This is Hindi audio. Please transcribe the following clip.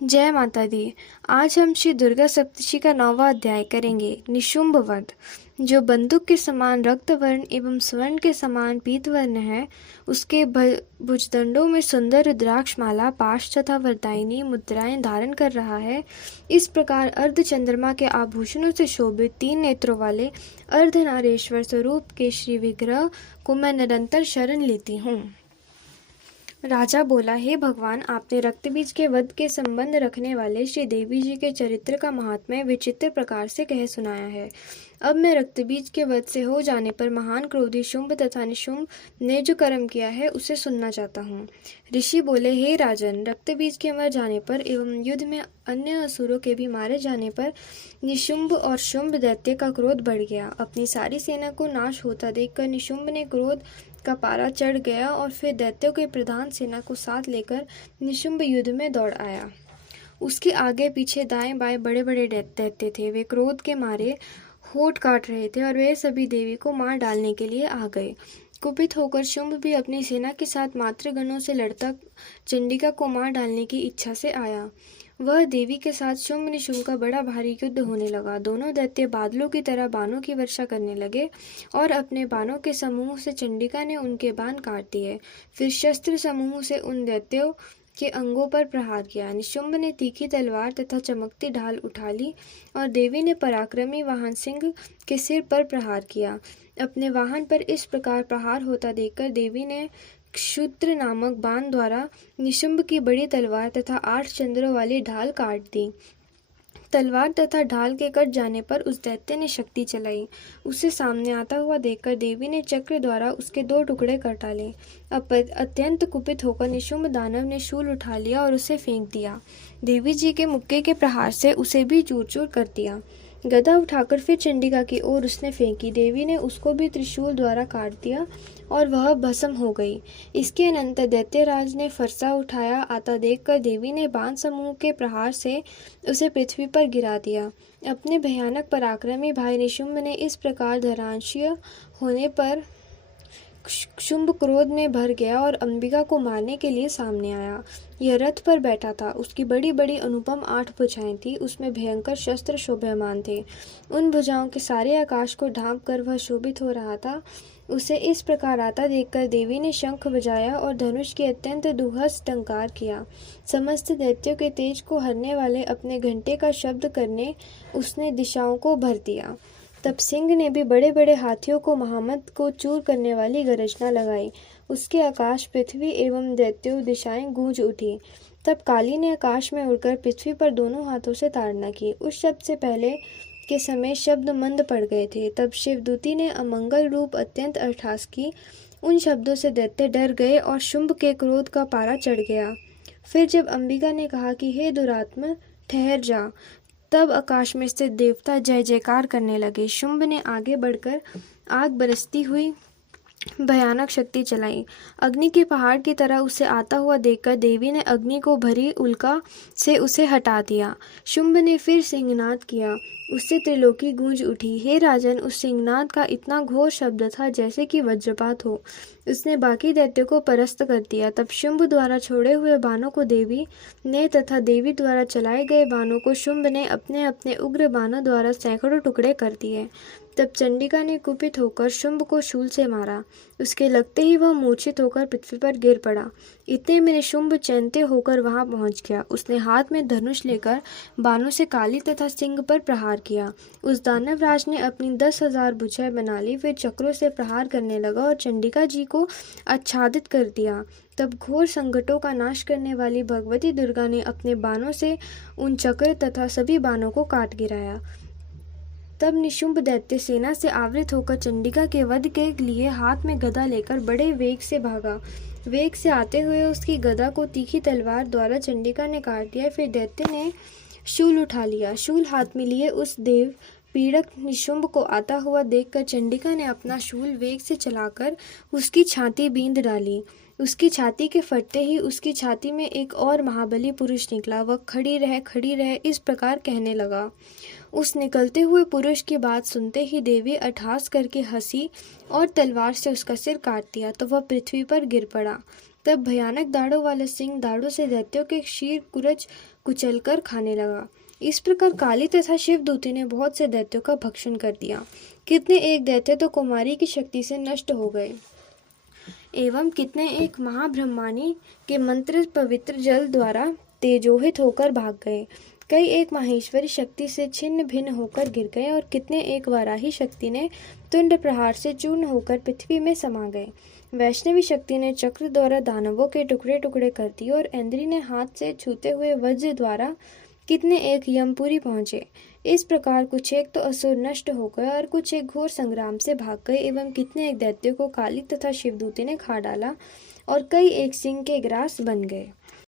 जय माता दी। आज हम श्री दुर्गा सप्तशती का 9वां अध्याय करेंगे, निशुंभ वध। जो बंदूक के समान रक्तवर्ण एवं स्वर्ण के समान पीतवर्ण है, उसके भुजदंडों में सुंदर रुद्राक्ष माला, पाश तथा वरदायिनी मुद्राएं धारण कर रहा है। इस प्रकार अर्ध चंद्रमा के आभूषणों से शोभित 3 नेत्रों वाले अर्धनारेश्वर स्वरूप के श्री विग्रह को मैं निरंतर शरण लेती हूँ। राजा बोला, हे भगवान, आपने रक्तबीज के वध के संबंध रखने वाले श्री देवी जी के चरित्र का महात्म्य विचित्र प्रकार से कह सुनाया है। अब मैं रक्तबीज के वध से हो जाने पर महान क्रोधी शुंभ तथा निशुंभ ने जो कर्म किया है उसे सुनना चाहता हूँ। ऋषि बोले, हे राजन, रक्तबीज के मर जाने पर एवं युद्ध में अन्य असुरों के भी मारे जाने पर निशुंभ और शुंभ दैत्य का क्रोध बढ़ गया। अपनी सारी सेना को नाश होता देखकर निशुंभ ने क्रोध का पारा चढ़ गया और फिर दैत्यों के प्रधान सेना को साथ लेकर निशुंभ युद्ध में दौड़ आया। उसके आगे पीछे दाएं बाएं बड़े बड़े दैत्य थे। वे क्रोध के मारे होठ काट रहे थे और वे सभी देवी को मार डालने के लिए आ गए। कुपित होकर शुंभ भी अपनी सेना के साथ मातृगणों से लड़ता चंडिका को मार डालने की इच्छा से आया। वह देवी के साथ शुंभ निशुंभ का बड़ा भारी युद्ध होने लगा। दोनों दैत्य बादलों की तरह बाणों की वर्षा करने लगे और अपने बाणों के समूह से चंडिका ने उनके बाण काट दिए। फिर शस्त्र समूह से उन दैत्यों के अंगों पर प्रहार किया। निशुंभ ने तीखी तलवार तथा चमकती ढाल उठा ली और देवी ने पराक्रमी वाहन सिंह के सिर पर प्रहार किया। अपने वाहन पर इस प्रकार प्रहार होता देखकर देवी ने क्षुद्र नामक बाण द्वारा निशुंभ की बड़ी तलवार तथा 8 चंद्रों वाली ढाल काट दी। तलवार तथा ढाल के कट जाने पर उस दैत्य ने शक्ति चलाई। उसे सामने आता हुआ देखकर देवी ने चक्र द्वारा उसके 2 टुकड़े कर डाले। अत्यंत कुपित होकर निशुंभ दानव ने शूल उठा लिया और उसे फेंक दिया। देवी जी के मुक्के के प्रहार से उसे भी चूर चूर कर दिया। गदा उठाकर फिर चंडिका की ओर उसने फेंकी। देवी ने उसको भी त्रिशूल द्वारा काट दिया और वह भस्म हो गई। इसके अनंतर दैत्यराज ने फरसा उठाया। आता देखकर देवी ने बाण समूह के प्रहार से उसे पृथ्वी पर गिरा दिया। अपने भयानक पराक्रमी भाई निशुंभ ने इस प्रकार धरांशीय होने पर शुंभ क्रोध में भर गया और अंबिका को मारने के लिए सामने आया। यह रथ पर बैठा था। उसकी बड़ी बड़ी अनुपम 8 भुजाएं थी। उसमें भयंकर शस्त्र शोभ्यमान थे। उन भुजाओं के सारे आकाश को ढांप कर वह शोभित हो रहा था। उसे इस प्रकार आता देखकर देवी ने शंख बजाया और धनुष की अत्यंत दुहस टंकार किया। समस्त दैत्यों के तेज को हरने वाले अपने घंटे का शब्द करने उसने दिशाओं को भर दिया। तब सिंह ने भी बड़े बड़े हाथियों को महामत को चूर करने वाली गर्जना लगाई। उसके आकाश, पृथ्वी एवं दैत्यों दिशाएं गूंज उठी। तब काली ने आकाश में उड़कर पृथ्वी पर दोनों हाथों से ताड़ना की। उस शब्द से पहले के समय शब्द मंद पड़ गए थे। तब शिवदूती ने अमंगल रूप अत्यंत अट्टहास की। उन शब्दों से दैत्य डर गए और शुंभ के क्रोध का पारा चढ़ गया। फिर जब अंबिका ने कहा कि हे दुरात्म, ठहर जा, तब आकाश में स्थित देवता जय जयकार करने लगे। शुंभ ने आगे बढ़कर आग बरसती हुई भयानक शक्ति चलाई। अग्नि के पहाड़ की तरह उसे आता हुआ देखकर देवी ने अग्नि को भरी उल्का से उसे हटा दिया। शुंभ ने फिर सिंहनाद किया। उससे त्रिलोकी गूंज उठी। हे राजन, उस सिंहनाद का इतना घोर शब्द था जैसे कि वज्रपात हो। उसने बाकी दैत्यों को परास्त कर दिया। तब शुंभ द्वारा छोड़े हुए बाणों को देवी ने तथा देवी द्वारा चलाए गए बाणों को शुंभ ने अपने अपने उग्र बाणों द्वारा सैकड़ों टुकड़े कर दिए। तब चंडिका ने कुपित होकर शुंभ को शूल से मारा। उसके लगते ही वह मूर्छित होकर पृथ्वी पर गिर पड़ा। इतने में शुंभ चैनते होकर वहां पहुंच गया। उसने हाथ में धनुष लेकर बाणों से काली तथा सिंह पर प्रहार किया। उस दानवराज ने अपनी 10,000 भुजाएं बना ली। फिर चक्रों से प्रहार करने लगा और चंडिका जी को आच्छादित कर दिया। तब घोर संकटों का नाश करने वाली भगवती दुर्गा ने अपने बाणों से उन चक्र तथा सभी बाणों को काट गिराया। तब निशुंभ दैत्य सेना से आवृत होकर चंडिका के वध के लिए हाथ में गदा लेकर बड़े वेग से भागा। वेग से आते हुए उसकी गदा को तीखी तलवार द्वारा चंडिका ने काट दिया। फिर दैत्य ने शूल उठा लिया। शूल हाथ में लिए उस देव पीड़क निशुंभ को आता हुआ देखकर चंडिका ने अपना शूल वेग से चलाकर उसकी छाती बींध डाली। उसकी छाती के फटते ही उसकी छाती में एक और महाबली पुरुष निकला। वह खड़ी रह इस प्रकार कहने लगा। उस निकलते हुए पुरुष की बात सुनते ही देवी अट्टहास करके हंसी और तलवार से उसका सिर काट दिया तो वह पृथ्वी पर गिर पड़ा। तब भयानक दाढ़ों वाला सिंह दाढ़ों से दैत्यों के शीर कुरच कुचलकर खाने लगा। इस प्रकार काली तथा शिवदूती ने बहुत से दैत्यों का भक्षण कर दिया। कितने एक दैत्य तो कुमारी की शक्ति से नष्ट हो गए एवं कितने एक महाब्रह्मानी के मंत्र पवित्र जल द्वारा तेजोहित होकर भाग गए। कई एक माहेश्वरी शक्ति से छिन्न भिन्न होकर गिर गए और कितने एक वाराही शक्ति ने तुंड प्रहार से चूर्ण होकर पृथ्वी में समा गए। वैष्णवी शक्ति ने चक्र द्वारा दानवों के टुकड़े टुकड़े कर दिए और इंद्री ने हाथ से छूते हुए वज्र द्वारा कितने एक यमपुरी पहुंचे। इस प्रकार कुछ एक तो असुर नष्ट हो गए और कुछ एक घोर संग्राम से भाग गए एवं कितने एक दैत्यों को काली तथा शिवदूती ने खा डाला और कई एक सिंह के ग्रास बन गए।